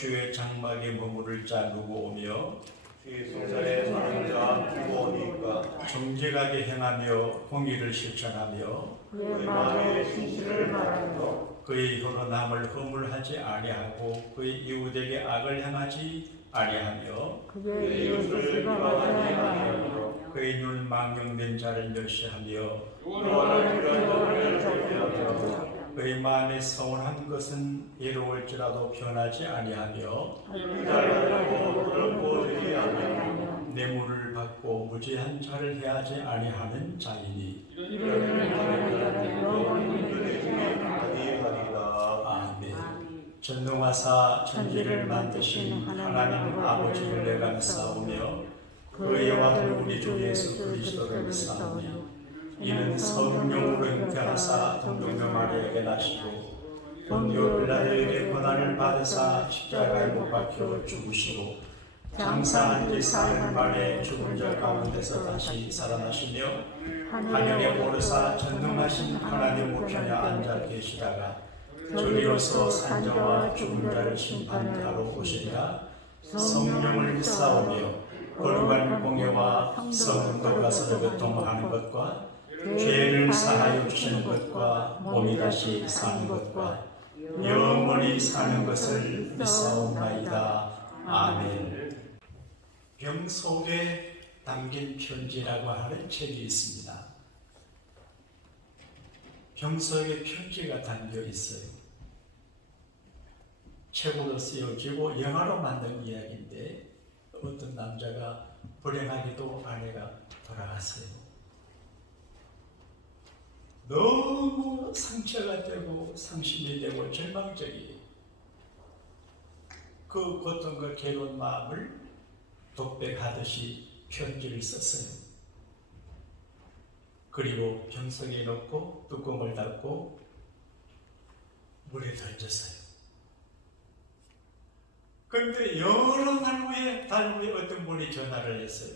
주의 장막에 머무를 자 누구 오며 지성산에 사는 자 누구 오니까. 정직하게 행하며 공의를 실천하며 그의 마음에 진실을 말하며 그의 혀로 남을 허물하지 아니하고 그의 이웃에게 악을 행하지 아니하며 그의 이웃을 비방하지 아니하며 그의 눈 망령된 자를 멸시하며 유언을 들여다보는 절대하며 그의 마음에 서운한 것은 이루을지라도 변하지 아니하며 기다리고 들고 아니하며 뇌물을 받고 무죄한 자를 해하지 아니하는 자이니 이를 하는 자는 영원히 그의 중에 가리하리라. 아멘. 전능하사 천지를 만드신 하나님 아버지를 내가 믿사오며 그의 아들 우리 주 예수 그리스도를 믿사오며 이는 성령으로 잉태하사 동정녀 마리아에게 나시고 본디오 빌라도에게 고난을 받으사 십자가에 못 박혀 죽으시고 장사한 지 사흘 만에 죽은 자 가운데서 다시 살아나시며 하늘에 오르사 전능하신 하나님 우편에 앉아 계시다가 저리로서 산자와 죽은 자를 심판하러 오시리라. 성령을 믿사오며 거룩한 공예와 성도가 서로 교통하는 것과 죄를 사하여 주시는 것과 몸이 다시 사는 것과 영원히 사는 것을 믿사옵나이다. 아멘. 병 속에 담긴 편지라고 하는 책이 있습니다. 병 속에 편지가 담겨 있어요. 책으로 쓰여지고 영화로 만든 이야기인데 어떤 남자가 불행하게도 아내가 돌아갔어요. 너무 상처가 되고 상심이 되고 절망적이에요. 그 고통과 괴로운 마음을 독백하듯이 편지를 썼어요. 그리고 병석에 넣고 뚜껑을 닫고 물에 던졌어요. 그런데 여러 달 후에 어떤 분이 전화를 했어요.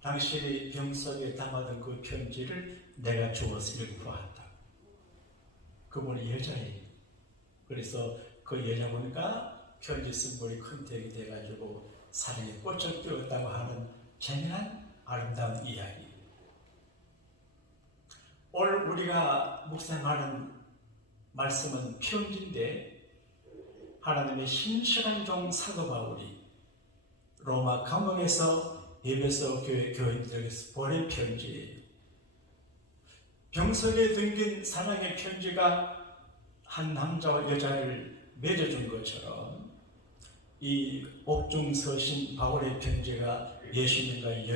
당신이 병석에 담아둔 그 편지를 내가 주었으면 구한다. 그분이 여자예요. 그래서 그 여자분과 편지 쓴 분이 컨택이 돼가지고 사랑에 꽂혀 뛰었다고 하는 재미난 아름다운 이야기. 오늘 우리가 묵상하는 말씀은 편지인데 하나님의 신실한 종 사도 바울이 로마 감옥에서 에베소 교회 교인들에게서 보낸 편지예요. 병석에 담긴 사랑의 편지가 한 남자와 여자를 맺어준 것처럼 이 옥중서신 바울의 편지가 예수님과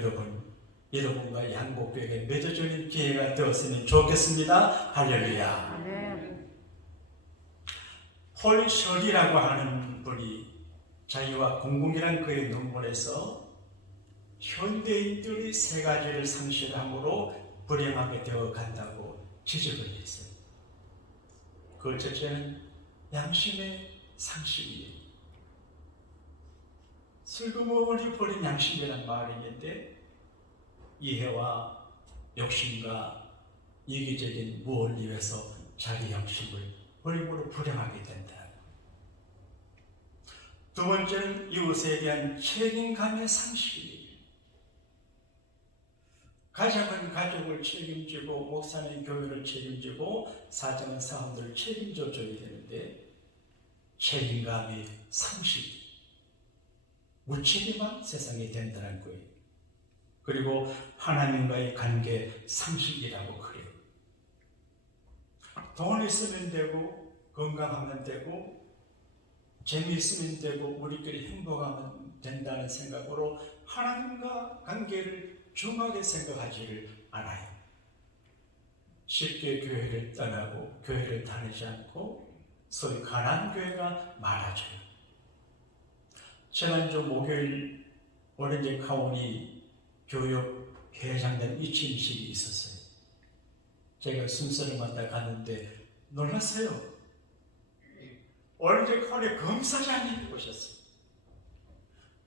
여러분과 한국교회에 맺어주는 기회가 되었으면 좋겠습니다. 할렐루야. 폴 셜이라고 하는 분이 자유와 공공이란 그의 논문에서 현대인들이 세 가지를 상실함으로 불행하게 되어 간다고 지적을 했어요. 그 첫째는 양심의 상실이에요. 슬그머니 버린 양심이란 말이 있는데 이해와 욕심과 이기적인 무엇을 위해서 자기 양심을 버림으로 불행하게 된다. 두 번째는 이웃에 대한 책임감의 상실이에요. 가정은 가족을 책임지고 목사는 교회를 책임지고 사정은 사람들을 책임져 줘야 되는데 책임감의 상실, 무책임한 세상이 된다는 거예요. 그리고 하나님과의 관계 상실이라고 그래요. 돈 있으면 되고 건강하면 되고 재미있으면 되고 우리끼리 행복하면 된다는 생각으로 하나님과 관계를 중하게 생각하지를 않아요. 쉽게 교회를 떠나고 교회를 다니지 않고 소위 가난한 교회가 많아져요. 지난주 목요일 오렌지 카운티 교육 회장된 이침식이 있었어요. 제가 순서를 맡아 갔는데 놀랐어요. 오렌지 카운티 검사장님이 오셨어요.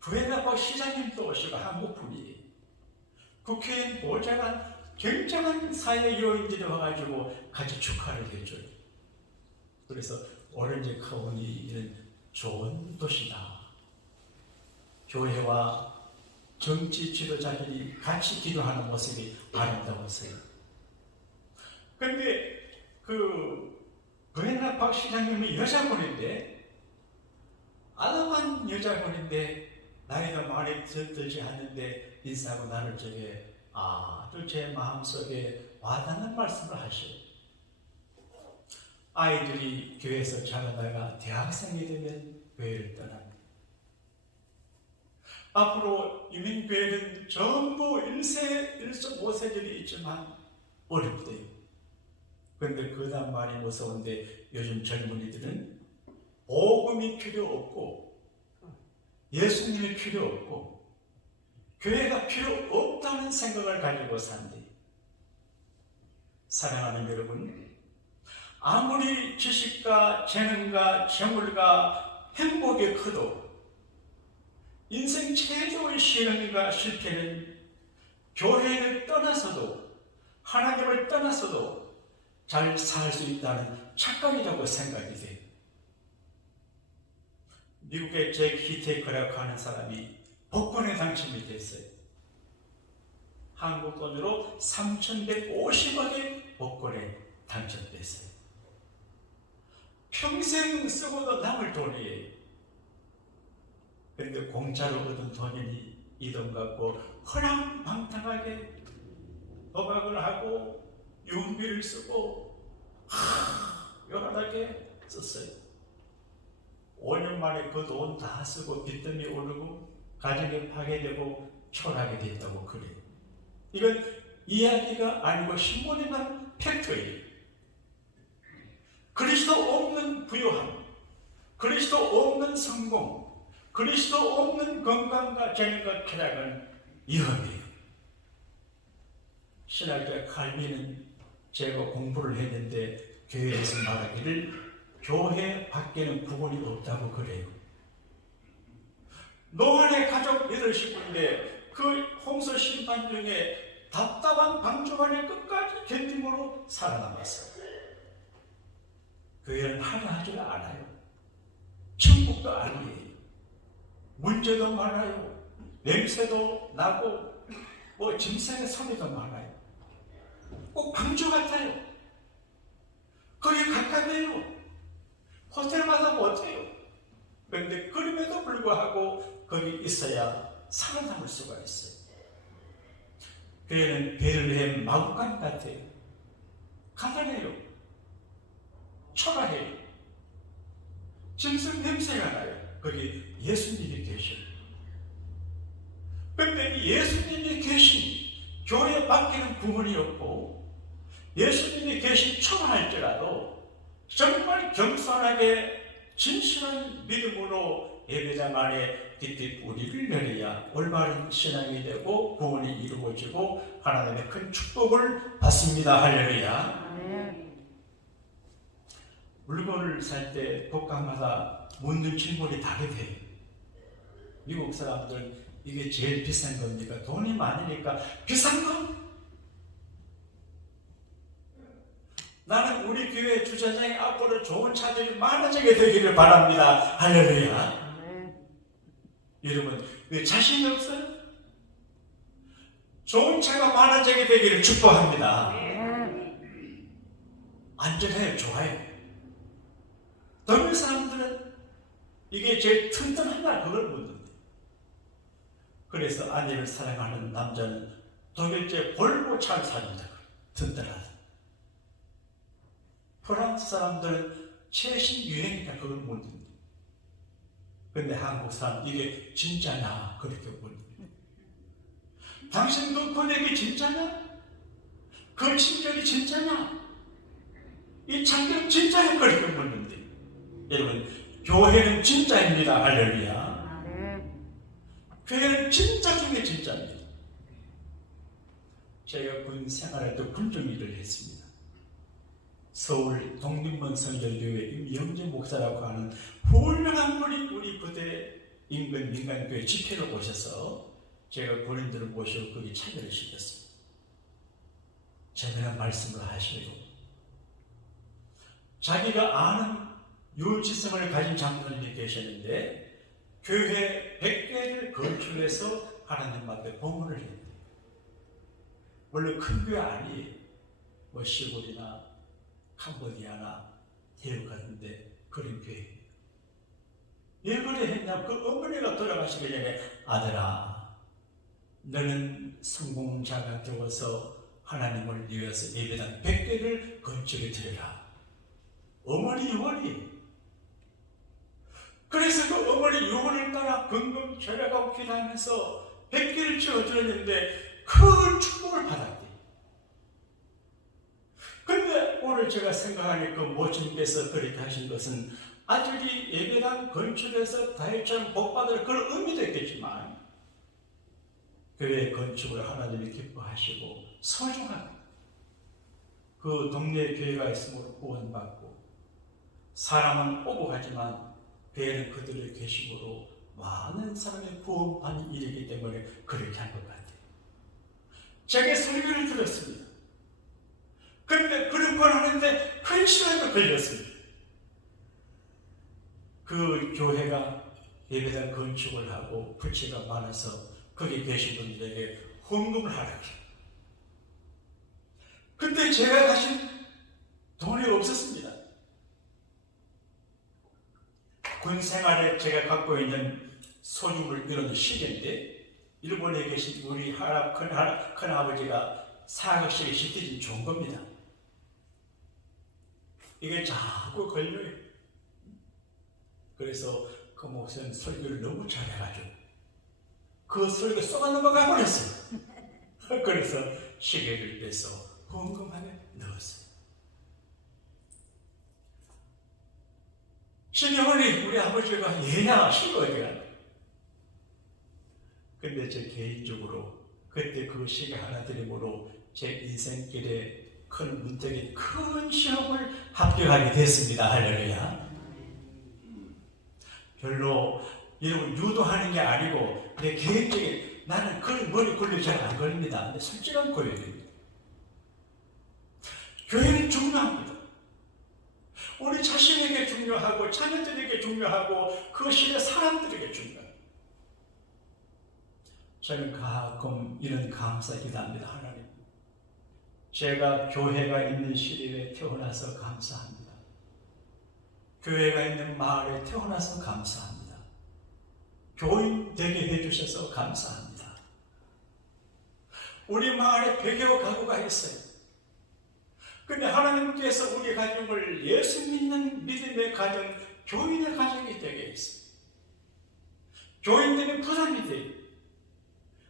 부회장과 시장님도 오시고 한국 분이에요. 국회의원 보좌관 굉장한 사회 요인들이 와가지고 같이 축하를 해줘요. 그래서 오렌지 카운티는 좋은 도시다. 교회와 정치 지도자들이 같이 기도하는 모습이 아름다웠어요. 그런데 브레나 박 시장님이 여자분인데, 아담한 여자분인데 나이도 많이 들지 않는데 인사하고 나를 저게 아주 제 마음속에 와닿는 말씀을 하셔요. 아이들이 교회에서 자라다가 대학생이 되면 교회를 떠납니다. 앞으로 유민교회는 전부 1세, 1.5세들이 있지만 어렵대요. 그런데 그 다음 말이 무서운데, 요즘 젊은이들은 복음이 필요 없고 예수님이 필요 없고 교회가 필요 없다는 생각을 가지고 산대. 사랑하는 여러분, 아무리 지식과 재능과 재물과 행복이 커도 인생 최고의 시련과 실패는 교회를 떠나서도, 하나님을 떠나서도 잘 살 수 있다는 착각이라고 생각이 돼요. 미국의 잭 히테이커라고 하는 사람이 복권에 당첨이 됐어요. 한국 돈으로 3,150억의 복권에 당첨됐어요. 평생 쓰고도 남을 돈이에요. 그런데 공짜로 얻은 돈이니 이 돈 갖고 허랑방탕하게 도박을 하고 유흥비를 쓰고 요란하게 썼어요. 5년 만에 그 돈 다 쓰고 빚더미 오르고 가정이 파괴되고 초라하게 됐다고 그래요. 이건 이야기가 아니고 신문에 난 팩트예요. 그리스도 없는 부유함, 그리스도 없는 성공, 그리스도 없는 건강과 재능과 쾌락은 위험이에요. 신학자 칼빈은 제가 공부를 했는데 교회에서 말하기를 교회 밖에는 구원이 없다고 그래요. 노아의 가족 8식구인데 그 홍수 심판 중에 답답한 방주간에 끝까지 견딤으로 살아남았어요. 교회는 하루하지가 않아요. 천국도 아니에요. 문제도 많아요. 냄새도 나고 짐승의 소리도 많아요. 꼭 방주 같아요. 거기 가깝해요. 호텔마다 못해요. 그런데 그럼에도 불구하고 거기 있어야 살아남을 수가 있어요. 교회는 베들레헴 마구간 같아요. 가난해요. 초라해요. 짐승 냄새가 나요. 거기 예수님이 계셔요. 그런데 예수님이 계신 교회 밖에는 구원이 없고 예수님이 계신 초라할지라도 정말 겸손하게 진실한 믿음으로 예배당 안에 깃깃 뿌리를 내려야 올바른 신앙이 되고 구원이 이루어지고 하나님의 큰 축복을 받습니다. 할렐루야. 물건을 살 때 독감마다 묻는 질문이 다르대요. 미국 사람들 이게 제일 비싼 겁니까? 돈이 많으니까 비싼 거? 나는 우리 교회 주차장에 앞으로 좋은 차들이 많아지게 되기를 바랍니다. 할렐루야. 여러분, 왜 자신이 없어요? 좋은 차가 많아지게 되기를 축복합니다. 안전해요, 좋아요. 젊은 사람들은 이게 제일 튼튼하다 그걸 묻는데, 그래서 아내를 사랑하는 남자는 독일제 볼보 차를 삽니다. 튼튼하다. 프랑스 사람들은 최신 유행이다 그걸 묻는데, 근데 한국 사람 이게 진짜냐 그렇게 묻는데, 당신 그 권액이 진짜냐? 그 친절이 진짜냐? 이 참견 진짜냐 그렇게 묻는데, 여러분, 교회는 진짜입니다. 할렐루야. 교회는 진짜 중에 진짜입니다. 제가 군 생활할 때 군중 일을 했습니다. 서울 독립문 성결교회 임영재 목사라고 하는 훌륭한 분이 우리 부대 인근 민간교회 집회를 오셔서 제가 군인들을 모시고 거기 참여를 시켰습니다. 제가 말씀을 하시고 자기가 아는 유지성을 가진 장로님이 계셨는데 교회 100개를 건축해서 하나님 앞에 봉헌을 했대요. 물론 큰 교회 아니에요. 뭐 시골이나 캄보디아나 대륙 같은데 그런 교회. 왜 그래 했냐? 그 어머니가 돌아가시기 전에 아들아, 너는 성공자가 되어서 하나님을 위해서 예배당 100개를 건축해 드려라. 어머니 유언이. 그래서 그 어머니 유언을 따라 금금 절약하고 기도하면서 100개를 지어드렸는데 큰 축복을 받았대. 근데 오늘 제가 생각하니 그 모친께서 그렇게 하신 것은 아들이 예배당 건축해서 다윗처럼 복받을 그런 의미도 있겠지만 교회 건축을 하나님이 기뻐하시고 소중한 그 동네에 교회가 있으므로 구원받고 사람은 오고 가지만 교회는 그들의 계심으로 많은 사람의 구원받는 일이기 때문에 그렇게 한 것 같아요. 제게 설교를 들었습니다. 그런데 그런 걸 하는데 큰 시간이 걸렸습니다. 그 교회가 예배당 건축을 하고 부채가 많아서 거기 계신 분들에게 헌금을 하라고. 그때 제가 가진 돈이 없었습니다. 군 생활에 제가 갖고 있는 소중을 이루는 시기인데 일본에 계신 우리 큰아버지가 사각식에 시트진 좋은 겁니다. 이게 자꾸 걸려요. 그래서 그 목사님 설교를 너무 잘해가지고 그 설교 쏘아 넘어가 버렸어요. 그래서 시계를 빼서 헌금함에 넣었어요. 신영원이 우리 아버지가 예약하신 거예요. 근데 제 개인적으로 그때 그 시계 하나 드림으로 제 인생길에 큰 문턱이 큰 시험을 합격하게 됐습니다. 할렐루야. 별로 이런 유도하는 게 아니고 내 개인적인 나는 그런 머리 굴려 잘 안 걸립니다. 근데 솔직한 고백입니다. 교회는 중요합니다. 우리 자신에게 중요하고 자녀들에게 중요하고 그 시대 사람들에게 중요합니다. 저는 가끔 이런 감사 기도합니다. 하나님, 제가 교회가 있는 시대에 태어나서 감사합니다. 교회가 있는 마을에 태어나서 감사합니다. 교인 되게 해주셔서 감사합니다. 우리 마을에 100여 가구가 있어요. 근데 하나님께서 우리 가정을 예수 믿는 믿음의 가정, 교인의 가정이 되게 했어요. 교인들이 부담이 돼요.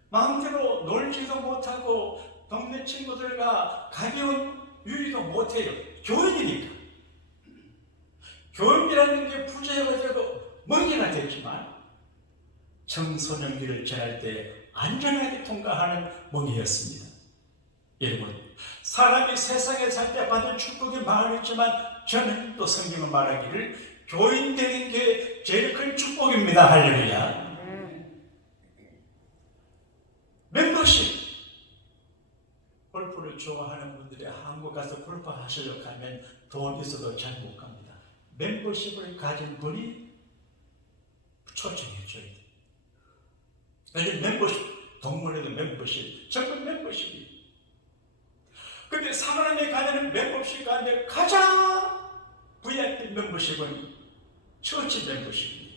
마음대로 놀지도 못하고 동네 친구들과 가벼운 유리도 못해요. 교인이니까. 교인이라는 게 부자가 되고 멍이가 됐지만 청소년기를 지날 때 안전하게 통과하는 멍이었습니다. 여러분, 사람이 세상에 살 때 받은 축복이 많았지만 저는 또 성경은 말하기를 교인 되는 게 제일 큰 축복입니다. 할렐루야. 멤버십. 골프를 좋아하는 분들이 한국 가서 골프 하시려고 하면 돈 있어도 잘 못 갑니다. 멤버십을 가진 분이 초청해줘야 돼요. 요즘 멤버십, 동물에도 멤버십, 전부 멤버십이. 근데 사람이 가지는 멤버십 가운데 가장 VIP 멤버십은 처치 멤버십입니다.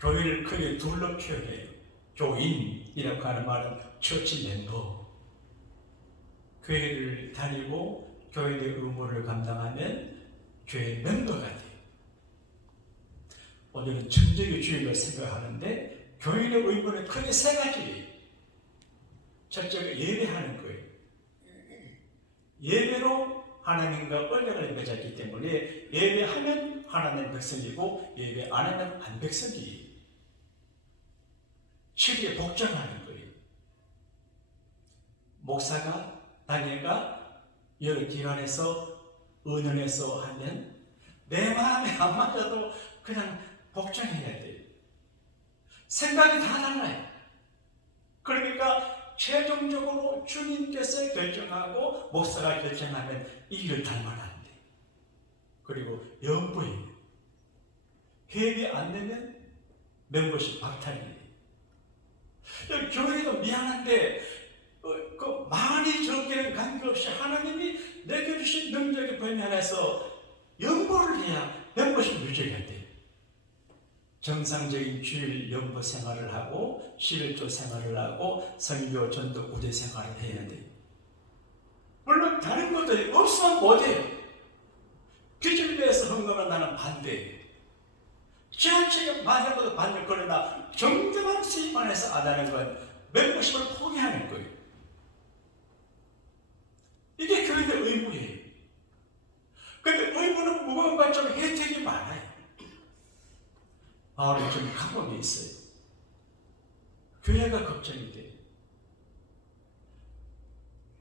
교회를 크게 둘로 표현해요. 교인이라고 하는 말은 처치 멤버. 교회를 다니고 교회의 의무를 감당하면 교회 멤버가 돼요. 오늘은 천적의 주일을 생각하는데 교인의 의무는 크게 세 가지예요. 첫째가 예배하는 거예요. 예배로 하나님과 언약을 맺었기 때문에 예배하면 하나님 백성이고 예배 안 하면 안 백성이에요. 7일에 복종하는 거예요. 목사가 단예가 여러 기관에서 의논해서 하면 내 마음에 안 맞아도 그냥 복종해야 돼요. 생각이 다 달라요. 그러니까 최종적으로 주님께서 결정하고 목사가 결정하면 이 일을 달면 안 돼. 그리고 연부예요. 회비 안 내면 멤버십 박탈이에요. 교회도 미안한데 그 많이 적게는 관계없이 하나님이 내게 주신 능력의 범위 안에서 연보를 해야 멤버십 유지가 돼요. 정상적인 주일 연보 생활을 하고 11조 생활을 하고 선교 전도 우대 생활을 해야 돼요. 물론 다른 것들이 없으면 못해요. 빚을 내서 헌금은 나는 반대예요. 지하철에 많은 것도 반대. 그러나 정당한 수입 안에서 안 하는 건 멤버십을 포기하는 거예요. 이게 교회의 의무예요. 근데 의무는 무거운 것처럼 혜택이 많아요. 바울은 좀 감옥에 있어요. 교회가 걱정이 돼요.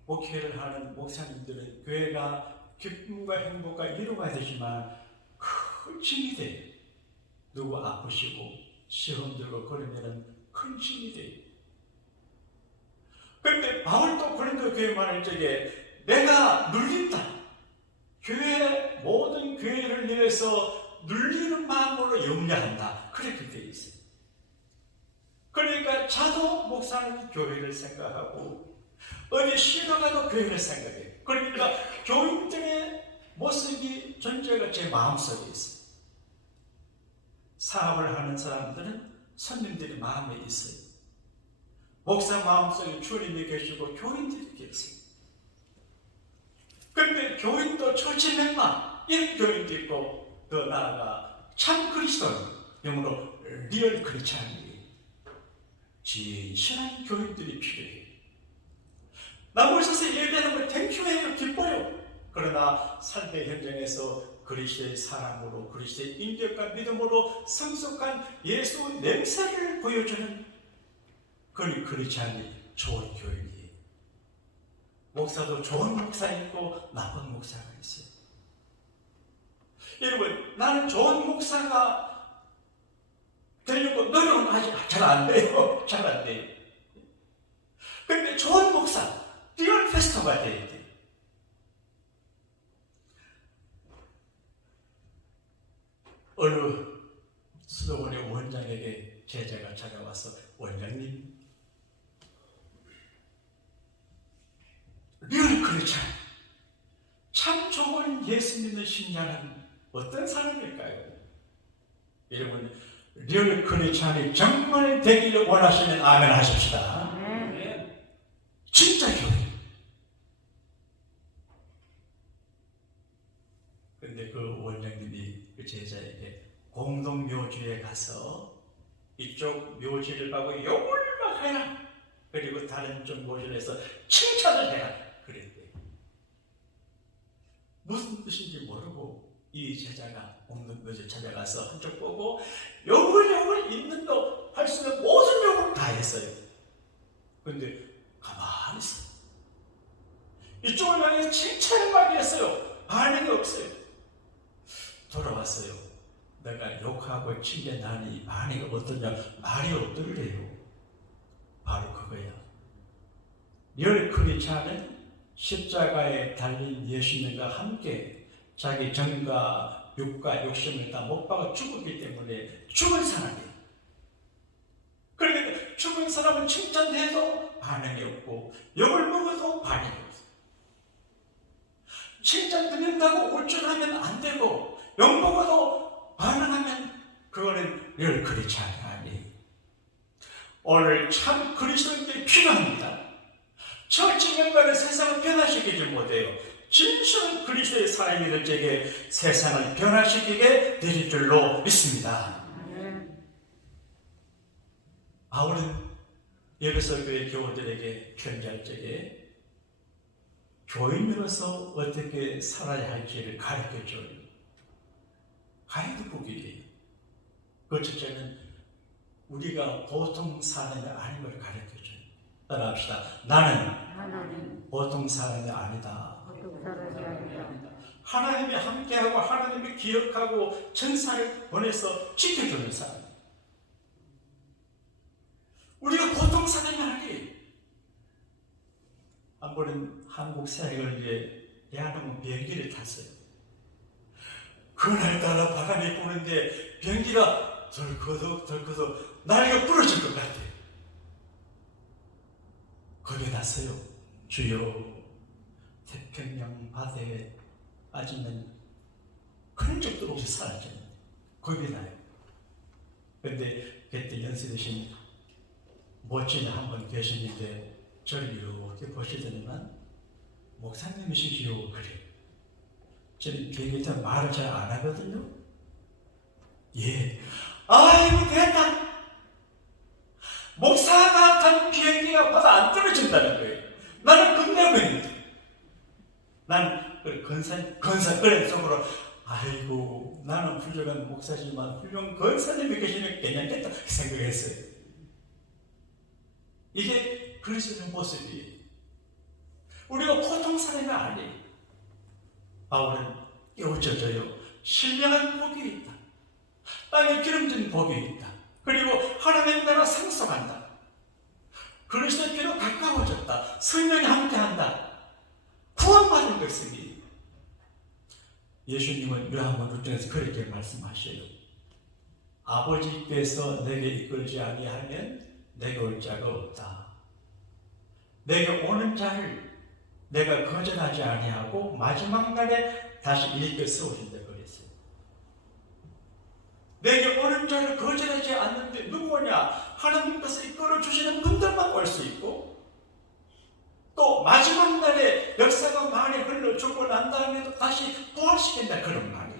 목회를 하는 목사님들은 교회가 기쁨과 행복과 이루어야 되지만 큰 짐이 돼요. 누구 아프시고 시험 들고 그러면 큰 짐이 돼요. 그런데 바울도 고린도 교회 말할 적에 내가 눌린다. 교회 모든 교회를 위해서 눌리는 마음으로 염려한다. 그렇게 되어 있어요. 그러니까 자도 목사는 교회를 생각하고 어디 쉬러 가도 교회를 생각해요. 그러니까 교인들의 모습이 존재가 제 마음속에 있어요. 사업을 하는 사람들은 손님들이 마음에 있어요. 목사 마음속에 주님이 계시고 교인들이 계세요. 그런데 교인도 처치 멤버 이런 교인도 있고 더 나아가 참 그리스도 영어로 리얼 크리스찬이 진실한 교인들이 필요해요. 나무 있어서 예배하는 걸 땡큐해요. 기뻐요. 그러나 삶의 현장에서 그리스도의 사랑으로 그리스도의 인격과 믿음으로 성숙한 예수 냄새를 보여주는 그런 크리스찬이 좋은 교인이에요. 목사도 좋은 목사 있고 나쁜 목사가 있어요. 여러분, 나는 좋은 목사가 되려고 노력은 잘 안 돼요. 잘 안 돼요. 그런데 좋은 목사, 리얼 페스토가 돼야 돼요. 어느 수도원의 원장에게 제자가 찾아와서 원장님, 리얼 크리스찬, 참 좋은 예수 믿는 신자는 어떤 사람일까요? 여러분, 리얼 크리스찬이 정말 되기를 원하시면 아멘 하십시다. 진짜 교회. 근데 그 원장님이 그 제자에게 공동 묘지에 가서 이쪽 묘지를 보고 욕을 막 해라. 그리고 다른 쪽 묘지에서 칭찬을 해라. 그랬대요. 무슨 뜻인지 모르고 이 제자가 공동 묘지에 찾아가서 한쪽 보고 욕을 있는 거 할 수 있는 모든 욕을 다 했어요. 근데 가만히 있어요. 이쪽을 향해서 칭찬을 많이 했어요. 반응이 없어요. 돌아왔어요. 내가 욕하고 칭찬하니 반응이 어떠냐? 말이 없더래요. 바로 그거야. 리얼 크리스찬은 십자가에 달린 예수님과 함께 자기 정과 육과 욕심을 다 못 박아 죽었기 때문에 죽은 사람이에요. 그러니까 죽은 사람은 칭찬해도 반응이 없고 욕을 먹어도 반응이 없어요. 칭찬 듣는다고 울줄하면 안 되고 욕 먹어도 반응하면 그거는 리얼 크리스찬이 아니에요. 오늘 참 그리스도인들이 필요합니다. 처치 멤버는 세상을 변화시키지 못해요. 진실한 그리스도의 사람이 될 적에 세상을 변화시키게 될 줄로 믿습니다. 바울은 에베소 교회 교우들에게 편지할 적에 교인으로서 어떻게 살아야 할지를 가르쳐줘요. 가이드북이에요. 그 첫째는 우리가 보통 사람이 아닌 걸 가르쳐줘요. 따라합시다. 나는 보통 사람이 아니다. 하나님이 함께하고 하나님이 기억하고 천사를 보내서 지켜주는 사람. 우리가 보통 사람이 아니에요. 한 번은 한국 사역을 위해 대한항공 비행기를 탔어요. 그날따라 바람이 부는데 변기가 덜커덕 날개가 부러질 것 같아. 겁이 났어요. 주여, 태평양 바다에 빠지면 흔적도 없이 사라지는 겁이 나요. 그런데 그때 연세드신 모친이 한 분 계셨는데 저를 이렇게 보시더니만 목사님이시지요? 그래. 저는 비행기에 말을 잘 안 하거든요. 예. 아이고 됐다. 목사가 탄 비행기가 바다 안 떨어진다는 거예요. 나는 끝내고 있는데. 난 건사 그런 속으로 아이고 나는 훌륭한 목사지만 훌륭한 건사님이 계시면 괜찮겠다 생각했어요. 이게 그리스도의 모습이에요. 우리가 보통 사람이 아니에요. 바울은 깨우쳐져요. 신령한 복이 있다. 땅에 기름진 복이 있다. 그리고 하나님의 나라 상속한다. 그리스도의 피로 가까워졌다. 성령이 함께한다. 구원받은 것입니다. 예수님은 요한복음 6장에서 그렇게 말씀하셔요. 아버지께서 내게 이끌지 아니하면 내게 올 자가 없다. 내게 오는 자를 내가 거절하지 아니하고 마지막 날에 다시 일으켜 세우신다 그랬어요. 내게 오는 자를 거절하지 않는데 누구냐? 하나님께서 이끌어 주시는 분들만 올 수 있고 또 마지막 날에 역사가 많이 흘러 죽고 난 다음에도 다시 부활시킨다 그런 말이.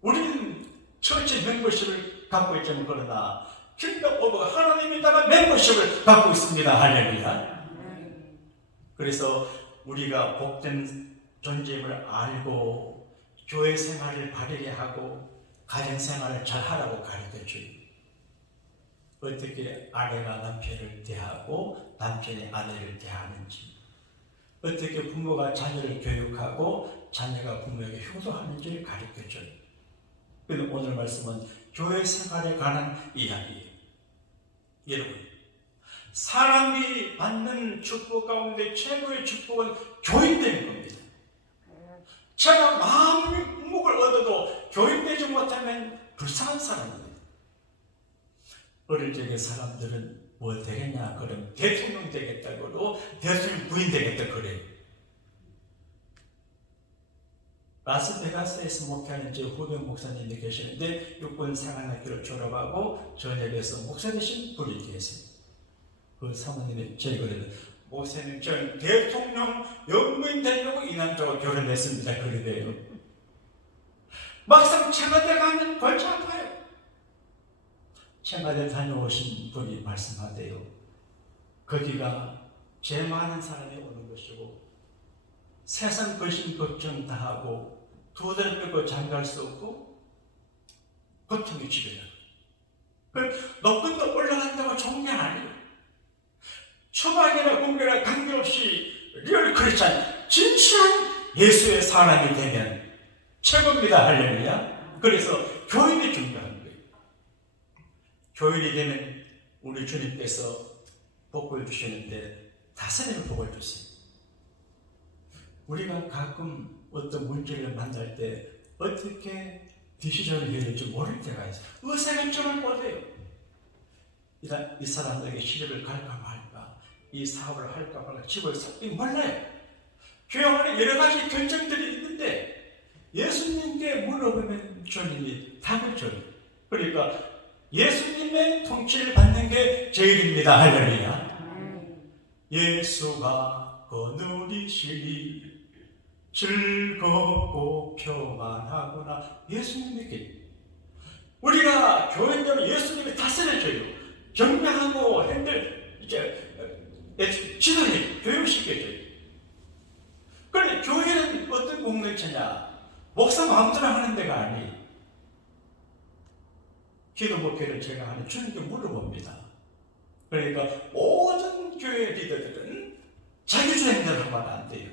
우리는 처치 멤버십을 갖고 있지만 그러나 킹덤 오브 하나님의 나라 멤버십을 갖고 있습니다. 할렐루야. 그래서 우리가 복된 존재임을 알고 교회 생활을 바르게 하고 가정 생활을 잘 하라고 가르쳐줘요. 어떻게 아내가 남편을 대하고 남편이 아내를 대하는지, 어떻게 부모가 자녀를 교육하고 자녀가 부모에게 효도하는지를 가르쳐줘요. 그런데 오늘 말씀은 교회 생활에 관한 이야기예요. 여러분, 사람이 받는 축복 가운데 최고의 축복은 교인되는 겁니다. 제가 마음목을 얻어도 교인되지 못하면 불쌍한 사람입니다. 어릴 적에 사람들은 뭐 되겠냐 그러면 대통령 되겠다고 대통령 부인 되겠다 그래요. 라스베가스에서 목회하는 제 후배 목사님이 계시는데 육군 상한학교를 졸업하고 전역에서 목사 되신 분이 계세요. 그 사모님이 저희 그래요. 목사님 저는 대통령 영부인 되려고 이남자와 결혼했습니다. 그러대요. 막상 청와대 가면 골치 아파요. 청와대 다녀오신 분이 말씀하대요. 거기가 죄 많은 사람이 오는 것이고 세상 근심 걱정 다 하고 두 달 빼고 잠갈 수 없고 고통이 지배다. 높은 데 올라간다고 좋은 게 아니에요. 초박이나 공개나 관계없이 리얼 크리스찬 진실한 예수의 사람이 되면 최고입니다. 할렐루야. 그래서 교인이 중요한 거예요. 교인이 되면 우리 주님께서 복을 주시는데 다스리는 복을 주세요. 우리가 가끔 어떤 문제를 만날 때 어떻게 디시전을 해야 될지 모를 때가 있어요. 의사결정을 못해요. 이 사람에게 시집을 갈까 말까, 이 사업을 할까 말까, 집을 살까 몰라요. 교회 안에 여러 가지 결정들이 있는데 예수님께 물어보면 주님이 답을 줘요. 그러니까 예수님의 통치를 받는 게 제일입니다. 할렐루야. 예수가 거느리시니 즐겁고 평안하구나. 예수님에게 우리가 교회되면 예수님이 다스려줘요. 경배하고 지도해 교육시켜줘요. 그런데 교회는 어떤 공동체냐? 목사 마음대로 하는 데가 아니에요. 기도 목회를 제가 하는 주님께 물어봅니다. 그러니까 모든 교회 리더들은 자기 주행대로 하면 안 돼요.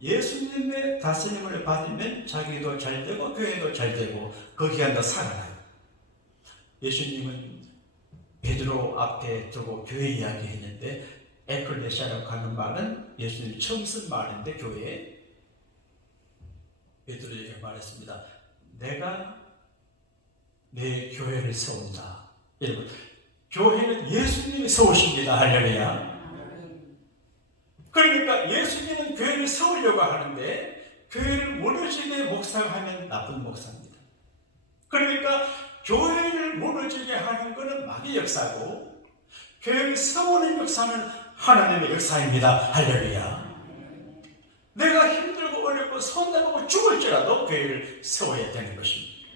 예수님의 다스림을 받으면 자기도 잘 되고 교회도 잘 되고 거기 안에 살아나요. 예수님은 베드로 앞에 두고 교회 이야기했는데 에클레시아라고 하는 말은 예수님이 처음 쓴 말인데 교회에 베드로에게 말했습니다. 내가 내 교회를 세운다. 여러분, 교회는 예수님이 세우십니다. 할렐루야. 그러니까 예수님은 교회를 세우려고 하는데 교회를 무너지게 목사하면 나쁜 목사입니다. 그러니까 교회를 무너지게 하는 것은 마귀 역사고 교회를 세우는 역사는 하나님의 역사입니다. 할렐루야. 내가 힘들고 어렵고 손해보고 죽을지라도 교회를 세워야 되는 것입니다.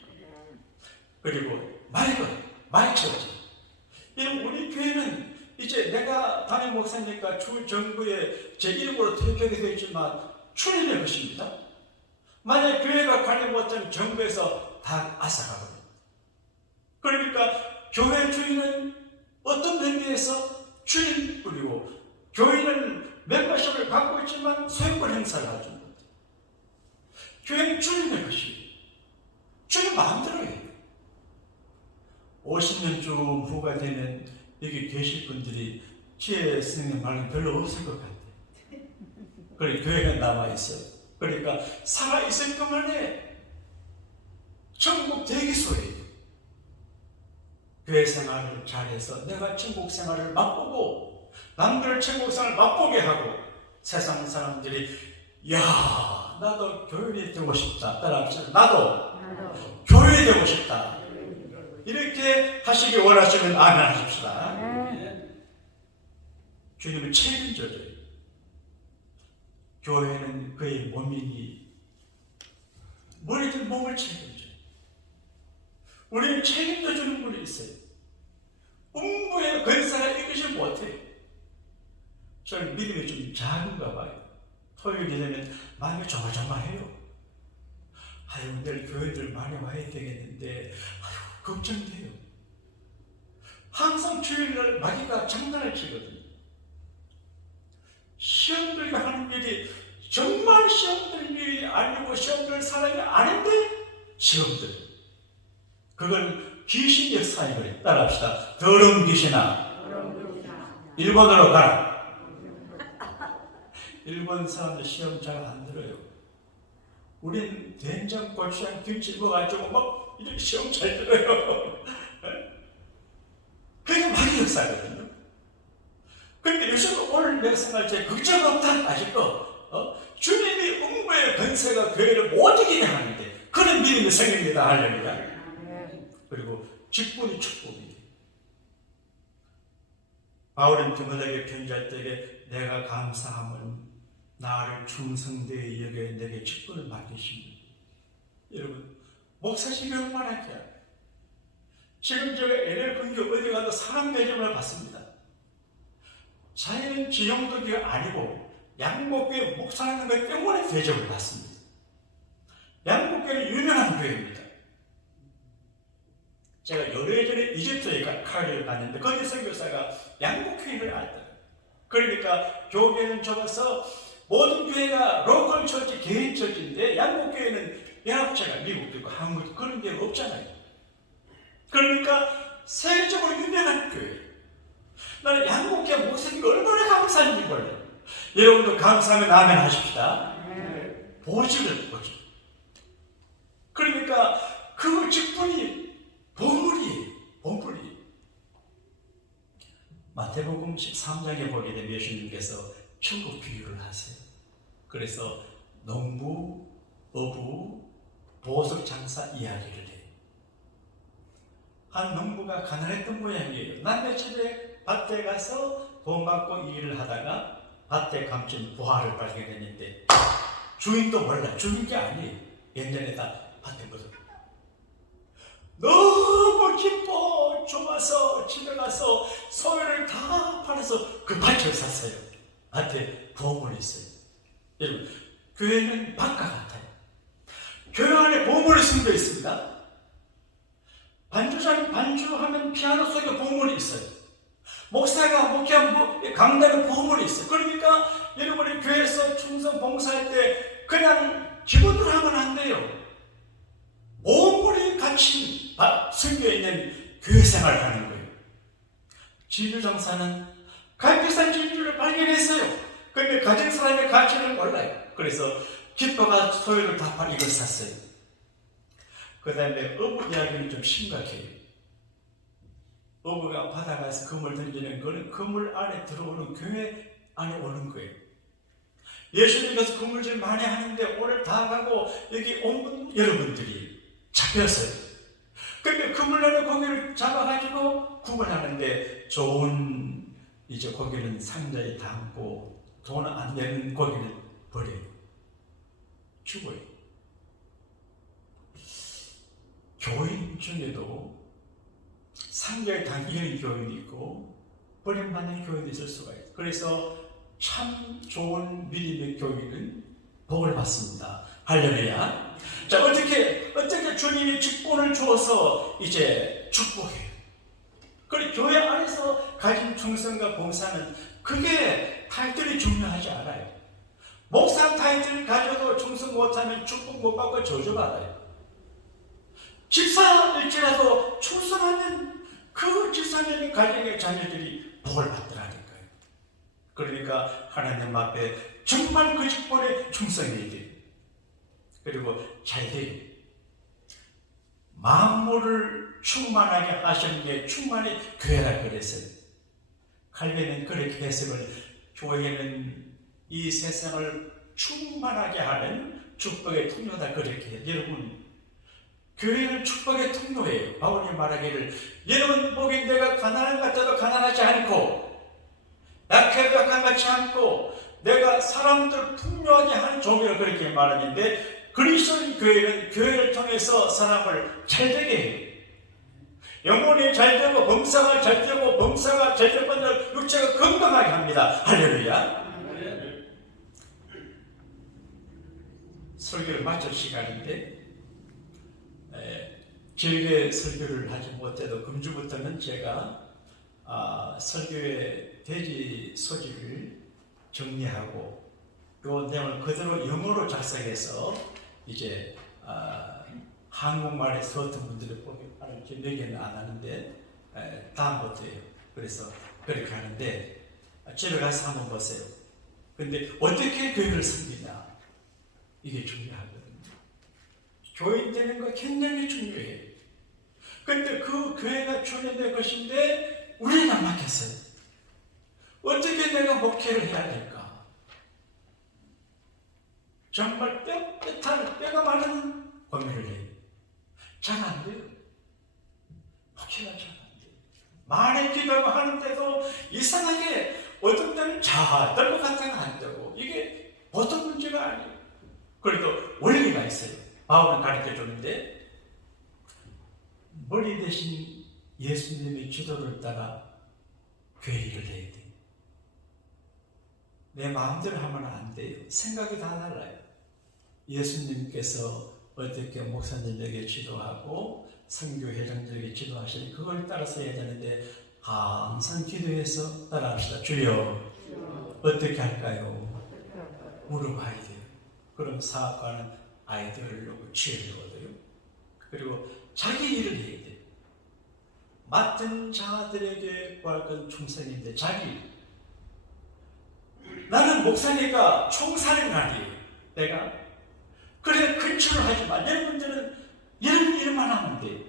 그리고 말이 채워져. 이런 우리 교회는 이제 내가 담임 목사니까 주 정부에 제 이름으로 퇴격이 되었지만 출입의 것입니다. 만약 교회가 관리 못하면 정부에서 다 앗아가거든요. 그러니까 교회 주인은 어떤 의미에서 주인뿐이고 교인은 멤버십을 갖고 있지만 소유권 행사를 하지 못해요. 교회는 주인의 것이에요. 주인 마음대로 해요. 50년 좀 후가 되면 여기 계실 분들이 지혜 스님 말은 별로 없을 것 같아요. 그래 교회가 남아있어요. 그러니까 살아있을 동안에 천국 대기소예요. 교회 생활을 잘해서 내가 천국 생활을 맛보고 남들 천국 생활을 맛보게 하고 세상 사람들이 야 나도 교인이 되고 싶다. 따라합시다. 나도 교인이 되고 싶다. 이렇게 하시기 원하시면 아멘 하십시다. 주님은 책임져줘요. 교회는 그의 몸이니 머리든 몸을 책임져요. 우리는 책임져주는 분이 있어요. 음부의 권세가 이것이 못해요. 저는 믿음이 좀 작은가 봐요. 토요일이 되면 마음이 조마조마해요. 아유 내일 교회들 많이 와야 되겠는데 아유 걱정돼요. 항상 주일날 마귀가 장난을 치거든요. 시험 들게 하는 일이 정말 시험 들 일이 아니고 시험 들 사람이 아닌데 시험들. 그건 귀신 역사인 거예요. 따라합시다. 더러운 귀신아 일본으로 가라. 일본 사람들 시험 잘 안 들어요. 우린 된장, 고추장, 김치 먹어가지고 막 이렇게 시험 잘 들어요. 그게 마귀 역사거든요. 그런데 요즘 오늘 내 생활 제 걱정 없다 아직도 주님이 음부의 권세가 교회를 못 이기게 하는데 그런 믿음이 생깁니다. 할렐루야. 그리고 직분이 축복이에요. 바울은 디모데에게 편지할 때에 내가 감사함은 나를 충성되이 여겨 내게 직분을 맡기십니다. 여러분 목사직이 얼마나 귀해요. 지금 제가 LL 근교 어디 가도 사람 대접을 받습니다. 자기는 지용도기가 아니고 양복교회 목사하는 것 때문에 대접을 받습니다. 양복교회는 유명한 교회입니다. 제가 오래전에 이집트에 카이로를 갔는데 거기 선교사가 양복교회를 알더라고요. 그러니까 교회는 좁아서 모든 교회가 로컬 처치, 개인 처치인데 양복교회는 연합체가 미국도 있고 한국도 그런 데가 없잖아요. 그러니까 세계적으로 유명한 교회. 나는 양복교회 목사님이 얼마나 감사한지 몰라요. 여러분도 감사하면 아멘 하십시다. 보직을 보직. 그러니까 그 직분이 보물이에요. 마태복음 13장에 보게 되면 예수님께서 천국 비유를 하세요. 그래서 농부, 어부, 보석 장사 이야기를 해요. 한 농부가 가난했던 모양이에요. 남의 집에 밭에 가서 돈 받고 일을 하다가 밭에 감춘 부화를 발견했는데 주인도 몰라. 주인 게 아니에요. 옛날에 다 밭에 묻어. 너무 기뻐 좋아서 집에 가서 소유를 다 팔아서 그 밭을 샀어요. 밭에 보물이 있어요. 여러분 교회는 밭과 같아요. 교회 안에 보물이 숨겨 있습니다. 반주자는 반주하면 피아노 속에 보물이 있어요. 목사가 목회하면 강단에 보물이 있어요. 그러니까 여러분이 교회에서 충성 봉사할 때 그냥 기본으로 하면 안 돼요. 보물이 같이 숨겨 있는 교회 생활을 하는 거예요. 진주장사는 값비싼 진주를 발견했어요. 그런데 가진 사람의 가치를 몰라요. 그래서 기뻐가 소유를 다 팔아 이걸 샀어요. 그 다음에 어부 이야기는 좀 심각해요. 어부가 바다가서 그물 던지는 거는 그물 안에 들어오는 교회 안에 오는 거예요. 예수님께서 그물질 많이 하는데 오늘 다 가고 여기 온 여러분들이 잡혔어요. 근데 그물 안에 고기를 잡아가지고 구분하는데 좋은 이제 고기는 상자에 담고 돈 안 되는 고기는 버려요. 죽어요. 교인 중에도 상자에 담기는 교인이 있고 버림받는 교인이 있을 수가 있어요. 그래서 참 좋은 믿음의 교인은 복을 받습니다. 할렐루야. 자, 어떻게 주님이 직분을 주어서 이제 축복해요. 그리고 교회 안에서 가진 충성과 봉사는 그게 타이틀이 중요하지 않아요. 목사 타이틀 가져도 충성 못하면 축복 못 받고 저주받아요. 집사일지라도 충성하면 그 집사님의 가정의 자녀들이 복을 받더라니까요. 그러니까 하나님 앞에 정말 그 직분에 충성해야 돼요. 그리고 잘 돼요. 만물을 충만하게 하시는 게 충만히 교회라 그랬어요. 칼빈은 그렇게 해석을, 교회는 이 세상을 충만하게 하는 축복의 통로다 그렇게 해요. 여러분, 교회는 축복의 통로예요. 바울이 말하기를 여러분 보기 내가 가난한 것 같아도 가난하지 않고 약해도 약한 같지 않고 내가 사람들 풍요하게 하는 종이라 그렇게 말하는데, 그리스도인 교회는 교회를 통해서 사람을 잘되게 해요. 영혼이 잘되고 범사가 잘되고 범사가 잘되고 육체가 건강하게 합니다. 할렐루야. 설교를 마칠 시간인데 길게 설교를 하지 못해도 금주부터는 제가 설교의 대지 소지를 정리하고 요 내용을 그대로 영어로 작성해서 이제 한국말에 서툰 분들이 보기 바랄지 몇 개는 안 하는데 다음부터예요. 그래서 그렇게 하는데 집에 가서 한번 보세요. 근데 어떻게 교회를 섬기냐, 이게 중요하거든요. 교인 되는 거 굉장히 중요해요. 근데 그 교회가 주님의 것인데 우리는 막혔어요. 어떻게 내가 목회를 해야 될까? 정말 뼈가 많은 고민을 해요. 잘 안 돼요. 목회가 잘 안 돼요. 많이 기도하고 하는데도 이상하게 어떤 때는 잘 될 것 같아가 안 되고, 이게 보통 문제가 아니에요. 그래도 원리가 있어요. 바울은 가르쳐 주는데, 머리 대신 예수님의 지도를 따라 교회 일을 해야 돼요. 내 마음대로 하면 안 돼요. 생각이 다 달라요. 예수님께서 어떻게 목사님에게 지도하고 선교회장들에게 지도하시니 그걸 따라서 해야 되는데, 항상 기도해서 따라합시다. 주여, 어떻게 할까요? 물어봐야 돼요. 그럼 사업가는 아이디어를 취해주거든요. 그리고 자기 일을 해야 돼요. 맡은 자들에게 구할 건 충성인데 자기, 나는 목사니까 총사는 아니에요. 내가 그래 근처를 하지만 여러분들은 이런 일만 하면 돼요.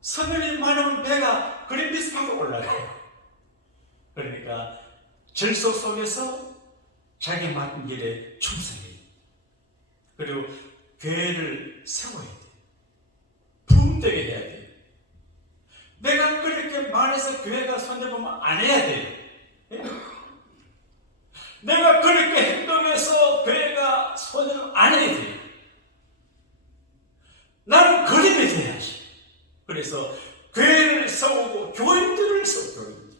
서면일만 하면 배가 그래 비슷하게 올라가요. 그러니까 절속 속에서 자기 맡은 일에 충성해요. 그리고 교회를 세워야 돼요. 붕대게 해야 돼요. 내가 그렇게 말해서 교회가 손해보면 안 해야 돼요. 내가 그렇게 행동해서 교회가 손해를 안 해야 돼요. 나는 그림이 돼야지. 그래서 교회를 세우고 교인들을 세우고,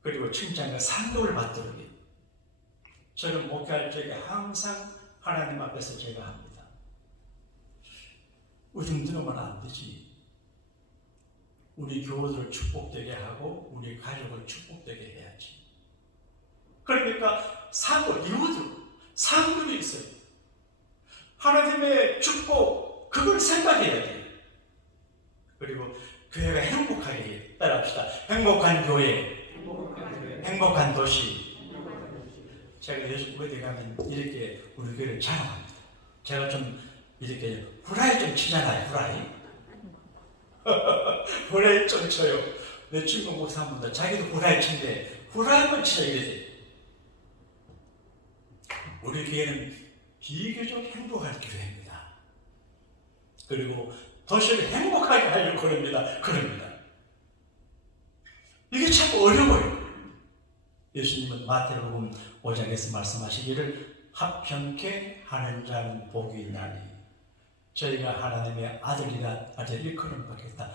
그리고 칭찬과 상도를 받도록 해요. 저는 목회할 적에 항상 하나님 앞에서 제가 합니다. 우중 들으면 안 되지. 우리 교우들을 축복되게 하고 우리 가족을 축복되게 해야지. 그러니까 상급이 있어요. 하나님의 축복, 그걸 생각해야 돼요. 그리고 교회가 행복하게 해요. 따라합시다. 행복한 교회, 행복한 도시. 제가 요즘 어디 가면 이렇게 우리 교회를 자랑합니다. 제가 좀 이렇게 후라이 좀 치잖아요. 후라이 좀 쳐요. 내 친구 목사 한 분도 자기도 후라이 친데 후라이만 치자 이래지. 우리 교회는 비교적 행복한 교회입니다. 그리고 도시를 행복하게 하려고 그럽니다. 이게 참 어려워요. 예수님은 마태복음 5장에서 말씀하시기를 합평케 하는 자는 복이 있나니 저희가 하나님의 아들이라 아들 일컬음 받겠다.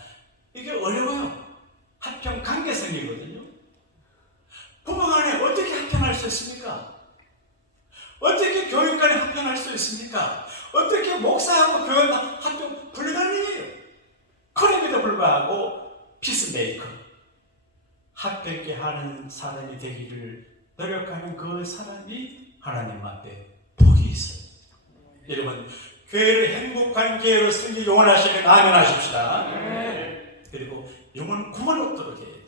이게 어려워요. 합평 관계성이거든요. 부부간에 어떻게 합평할 수 있습니까? 어떻게 교인 간에 합평할 수 있습니까? 어떻게 목사하고 교인 합평 불가능해요. 그럼에도 불구하고 피스메이커 합평케 하는 사람이 되기를 노력하는 그 사람이 하나님 앞에 복이 있어요. 여러분 교회를 행복한 교회로 쓰기 용언하시면 아멘 하십시다. 그리고 영혼 구원 얻도록 해야 돼요.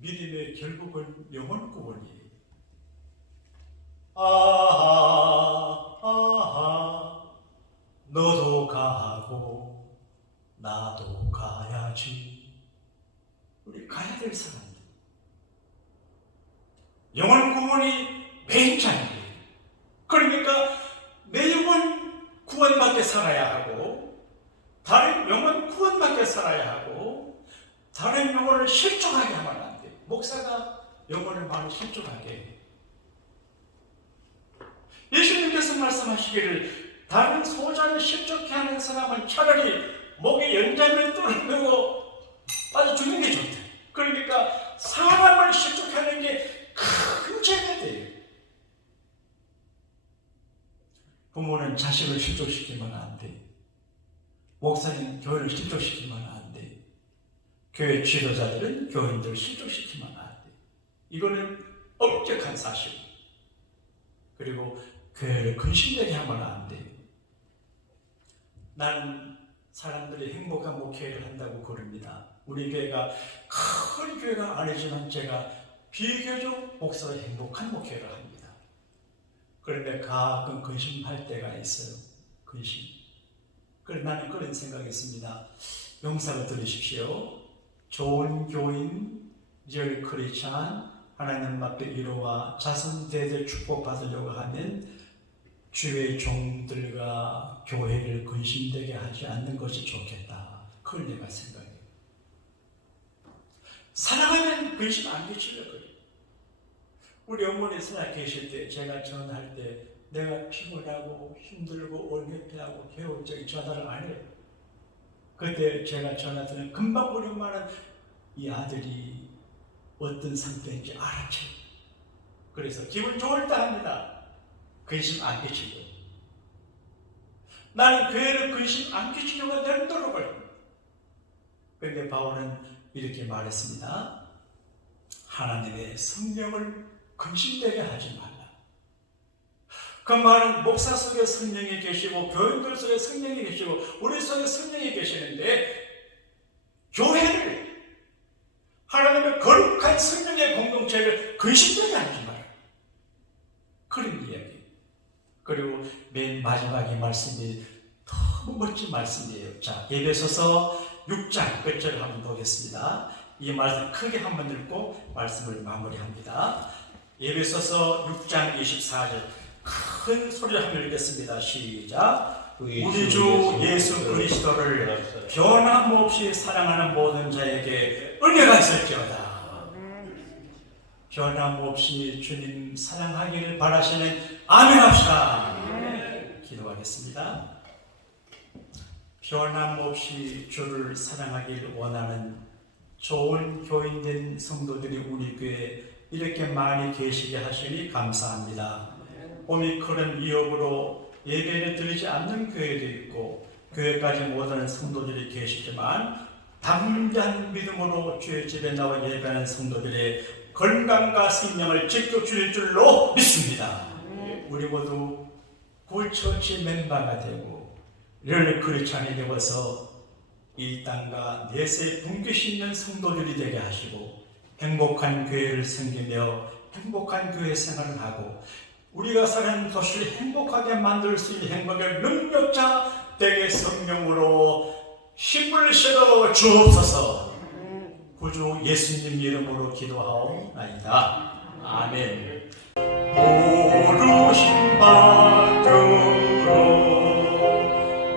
믿음의 결국은 영혼 구원이에요. 너도 가고 나도 가야지. 우리 가야 될 사람들. 영혼 구원이 메인 장이에요. 그러니까 내 영혼 구원받게 살아야 하고 다른 영혼 구원받게 살아야 하고 다른 영혼을 실족하게 하면 안 돼요. 목사가 영혼을 많이 실족하게 해요. 예수님께서 말씀하시기를 다른 소자를 실족해 하는 사람은 차라리 목에 연장을 뚫어내고 빠져 죽는 게 좋다. 그러니까 사람을 실족하는 게 큰 죄가 돼요. 부모는 자식을 실족시키면 안 돼. 목사님 교회를 실족시키면 안 돼. 교회 지도자들은 교인들을 실족시키면 안 돼. 이거는 엄격한 사실. 그리고 교회를 근심되게 하면 안 돼. 나는 사람들이 행복한 목회를 한다고 그럽니다. 우리 교회가 큰 교회가 아니지만 제가 비교적 목사가 행복한 목회를 합니다. 그런데 가끔 근심할 때가 있어요. 근심. 그래서 나는 그런 생각이 있습니다. 용사를 들으십시오. 좋은 교인, 리얼 크리스찬, 하나님 앞에 위로와 자손대들 축복받으려고 하면 주의 종들과 교회를 근심되게 하지 않는 것이 좋겠다. 그걸 내가 생각해요. 사랑하면 근심 안 끼치려고요. 우리 어머니 살아 계실 때 제가 전화할 때 내가 피곤하고 힘들고 올레피하고 개울 적에 전화를 안 해요. 그때 제가 전화 드리면 금방 우리 엄마는 이 아들이 어떤 상태인지 알아채요. 그래서 기분 좋을 때 합니다. 근심 안 끼치고. 나는 교회를 근심 안 끼치려고 늘 노력을 합니다. 그런데 바울은 이렇게 말했습니다. 하나님의 성령을 근심되게 하지 말라. 그 말은 목사 속에 성령이 계시고 교인들 속에 성령이 계시고 우리 속에 성령이 계시는데 교회를 하나님의 거룩한 성령의 공동체를 근심되게 하지 마라. 그런 이야기. 그리고 맨 마지막에 말씀이 너무 멋진 말씀이에요. 자, 에베소서 6장 몇 절을 한번 보겠습니다. 이 말씀 크게 한번 읽고 말씀을 마무리합니다. 에베소서 6장 24절 큰 소리로 한번 읽겠습니다. 시작. 우리 주 예수 그리스도를 변함없이 사랑하는 모든 자에게 은혜가 있을지어다. 변함없이 주님 사랑하기를 바라시는 아멘 합시다. 기도하겠습니다. 변함없이 주를 사랑하기를 원하는 좋은 교인된 성도들이 우리 교회에 이렇게 많이 계시게 하시니 감사합니다. 오미크론 위협으로 예배를 드리지 않는 교회도 있고 교회까지 못 오는 성도들이 계시지만 담대한 믿음으로 주의 집에 나와 예배하는 성도들의 건강과 생명을 직접 주실 줄로 믿습니다. 우리 모두 굴처치 멤버가 되고 리얼 크리스찬이 되어서 이 땅과 내세 분깃이 있는 성도들이 되게 하시고 행복한 교회를 섬기며 행복한 교회 생활을 하고 우리가 사는 도시를 행복하게 만들 수 있는 행복의 능력자 되게 성령으로 힘을 실어 주옵소서. 구주 예수님 이름으로 기도하옵나이다. 아멘. 모르신 받들어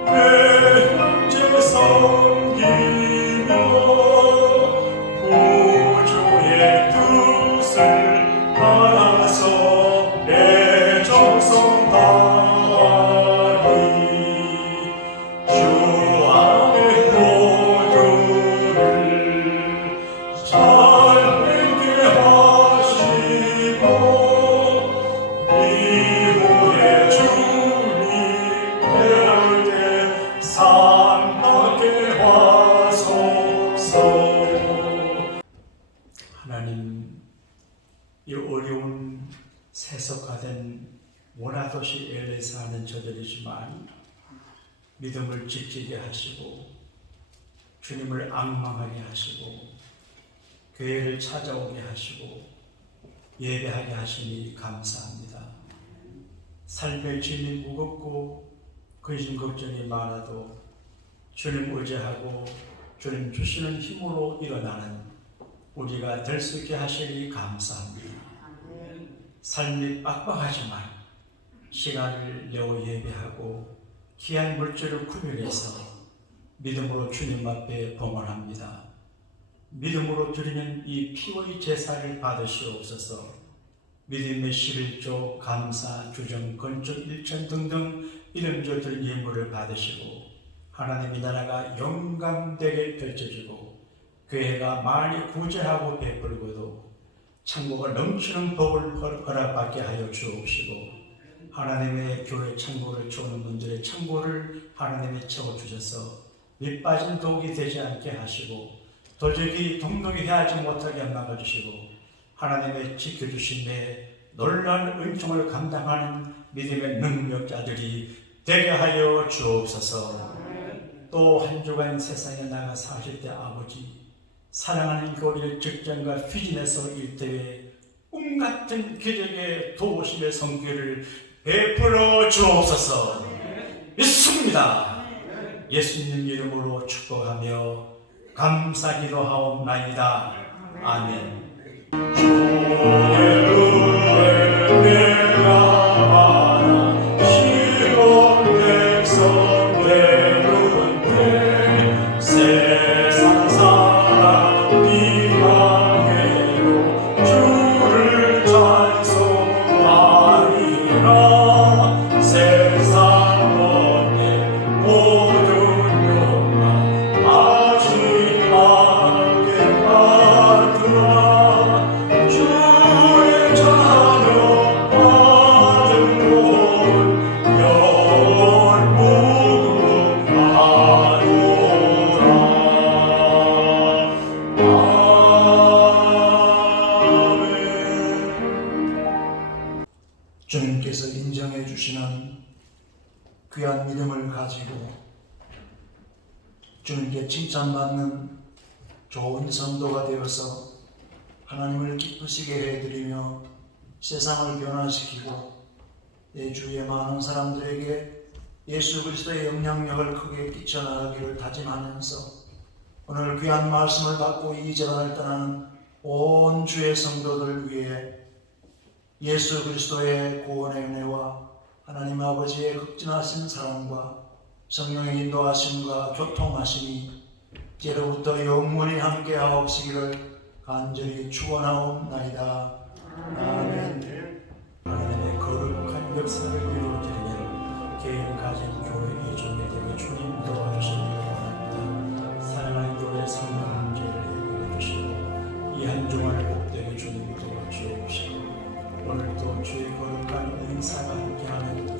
내 형제 섬기며 구주의 뜻을 알아서 내 정성 다하리. 주 안에 모두를 잘 행게 하시고 이후에 주님 뵐 때 상하게 하소서. 하나님, 이 어려운 세속화된 원화도시 LA 사는 저들이지만 믿음을 지키게 하시고 주님을 앙망하게 하시고 교회를 찾아오게 하시고 예배하게 하시니 감사합니다. 삶의 짐이 무겁고 근심 걱정이 많아도 주님 의지하고 주님 주시는 힘으로 일어나는 우리가 될 수 있게 하시니 감사합니다. 삶이 빡빡하지만 시간을 내어 예배하고 귀한 물질을 구별해서 믿음으로 주님 앞에 봉헌합니다. 믿음으로 드리는 이 피의 제사를 받으시옵소서. 믿음의 11조, 감사, 주정, 건축, 일천 등등 이름조 드린 예물을 받으시고 하나님의 나라가 영광되게 펼쳐지고 교회가 많이 구제하고 베풀고도 창고가 넘치는 복을 허락받게 하여 주옵시고 하나님의 교회 창고를 주는 분들의 창고를 하나님이 채워주셔서 밑빠진 독이 되지 않게 하시고 도적이 동동이 하지 못하게 막아주시고 하나님의 지켜주심에 놀라운 은총을 감당하는 믿음의 능력자들이 되게 하여 주옵소서. 또 한 주간 세상에 나가 사실 때 아버지 사랑하는 교리의 직장과 휘진에서 일대에 꿈같은 기적의 도우심의 성교를 베풀어 주옵소서. 믿습니다. 예수님 이름으로 축복하며 감사기도 하옵나이다. 아멘. 주의 은혜 내가 시온 백성 되는데 세상 사람 비방해도 주를 찬송하리라. 세상 언니 모든 욕망 아직 않게 받으라. 주의 자녀 받은 돈 영원 무궁하노라. 아멘. 주님께서 인정해 주시는 귀한 믿음을 가지고 주님께 칭찬받는 좋은 성도가 되어서 하나님을 기쁘시게 해드리며 세상을 변화시키고 내 주위의 많은 사람들에게 예수 그리스도의 영향력을 크게 끼쳐나가기를 다짐하면서 오늘 귀한 말씀을 받고 이 재단을 떠나는 온 주의 성도들 위해 예수 그리스도의 구원의 은혜와 하나님 아버지의 극진하신 사랑과 성령의 인도하심과 교통하심이 이제로부터 영원히 함께하옵시기를 간절히 축원하옵나이다. 아멘. 하나님의 거룩한 역사를 이루어지려면 개인, 가정, 교회, 이종에 대해 주님 도와주시기 원합니다. 사랑하는 교회 성령 문제를 해결해 주시고 이 한 주간을 복되게 주님 도와주옵시고 오늘도 주의 거룩한 은사가 함께하는